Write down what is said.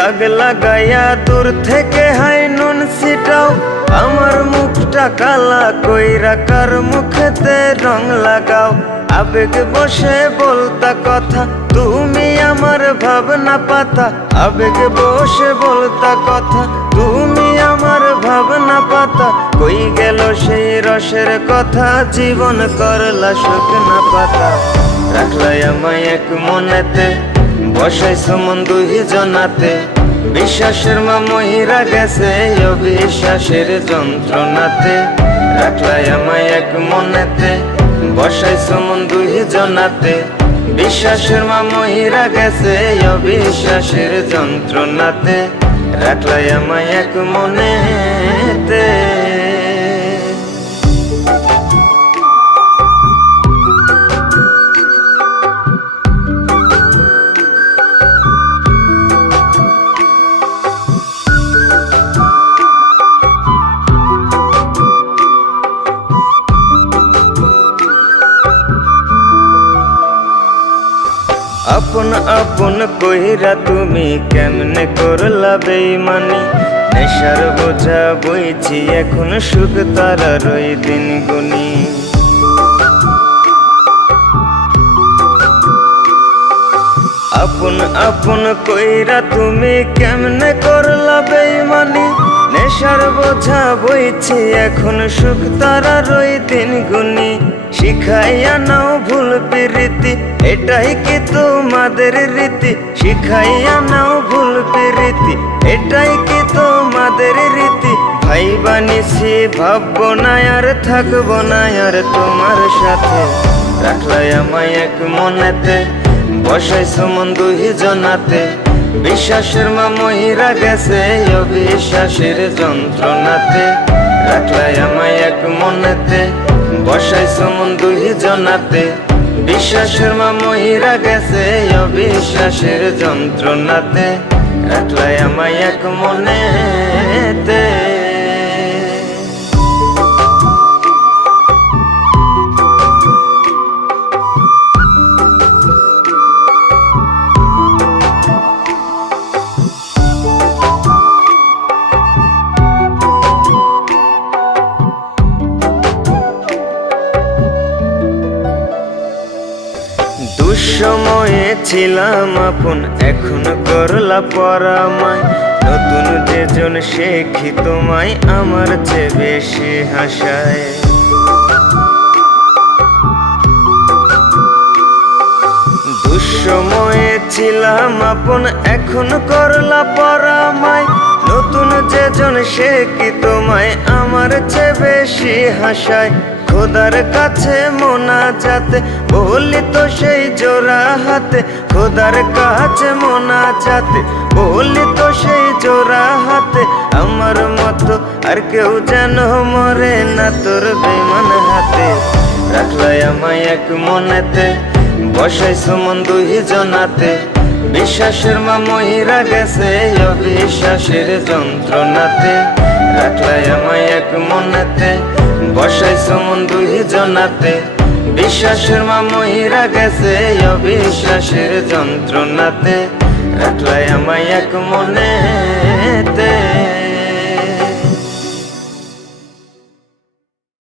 দাগ লাগাইয়া দূর থেকে হাই নুন ছিটাও, আমার মুখটা কালা কইরা কার মুখেতে রং লাগাও। আবেগ বসে বলতা কথা, তুমি আমার ভাবনা পাতা। আবেগ বসে বলতা কথা, তুমি আমার ভাবনা পাতা। কই গেল সেই রসের কথা, জীবন করলা শুকনা পাতা। রাখলাই আমায় এক মনেতে, বসাইছো মন দুই জনাতে। বিশ্বাসের মা মহিরা গেছে অবিশ্বাসের যন্ত্রণাতে। রাখলাই আমায় এক মনেতে, বসাইছো মন দুই জনাতে। বিশ্বাসের মা মহিরা গেছে অবিশ্বাসের যন্ত্রণাতে। রাখলাই আমায় এক মনেতে। আপন আপন কইরা তুমি কেমনে করলা বেইমানি। নেশার বোঝা বইছি এখন সুখ তারার ওই দিন গুনি। আপন আপন কইরা তুমি কেমনে করলা বেইমানি। নেশার বোঝা বইছি এখন সুখ তারার ওই দিন গুনি। শিখাইয়া নাও ভুল প্রীতি, এটাই কি তোমাদের রীতি। শিখাইয়া নাও ভুল প্রীতি, এটাই কি তোমাদের রীতি। ভাই বানিছি ভাববো না আর থাকবো না আর তোমার সাথে। রাখলাই আমায় এক মনেতে, বসাইছো মন দুই জনাতে। বিশ্বাসের মা মহিরা গেছে অবিশ্বাসের যন্ত্রণাতে। রাখলাই আমায় এক মনেতে, বসাইছো মন দুই জনাতে। বিশ্বাসের মা মহিরা গেছে অবিশ্বাসের যন্ত্রণাতে। রাখলাই আমায় এক মনেতে। দুঃসময়ে ছিলাম আপন, এখন করলা পরামায়। নতুন যেজন শেখি তোমায় আমার চেয়ে বেশি হাসায়। দুঃসময়ে ছিলাম আপন, এখন করলা পরামায়। নতুন যেজন শেখি তোমায় আমার চেয়ে বেশি হাসায়। খোদার কাছে মোনাজাতে বলি তো সেই জোড়া হাতে। খোদার কাছে মোনাজাতে বলি তো সেই জোড়া হাতে। আমার মতো আর কেউ যেন মরে না তোর বেমান হাতে। রাখলাই আমায় এক মনেতে, বসাইছো মন দুই জনাতে। বিশ্বাসের মা মহিরা গেছে অবিশ্বাসের যন্ত্রণাতে। রাখলাই আমায় এক মনেতে, বসাইছো মন দুই জনাতে। বিশ্বাসের মা মহিরা গেছে অবিশ্বাসের যন্ত্রণাতে। রাখলাই আমায় এক মনেতে।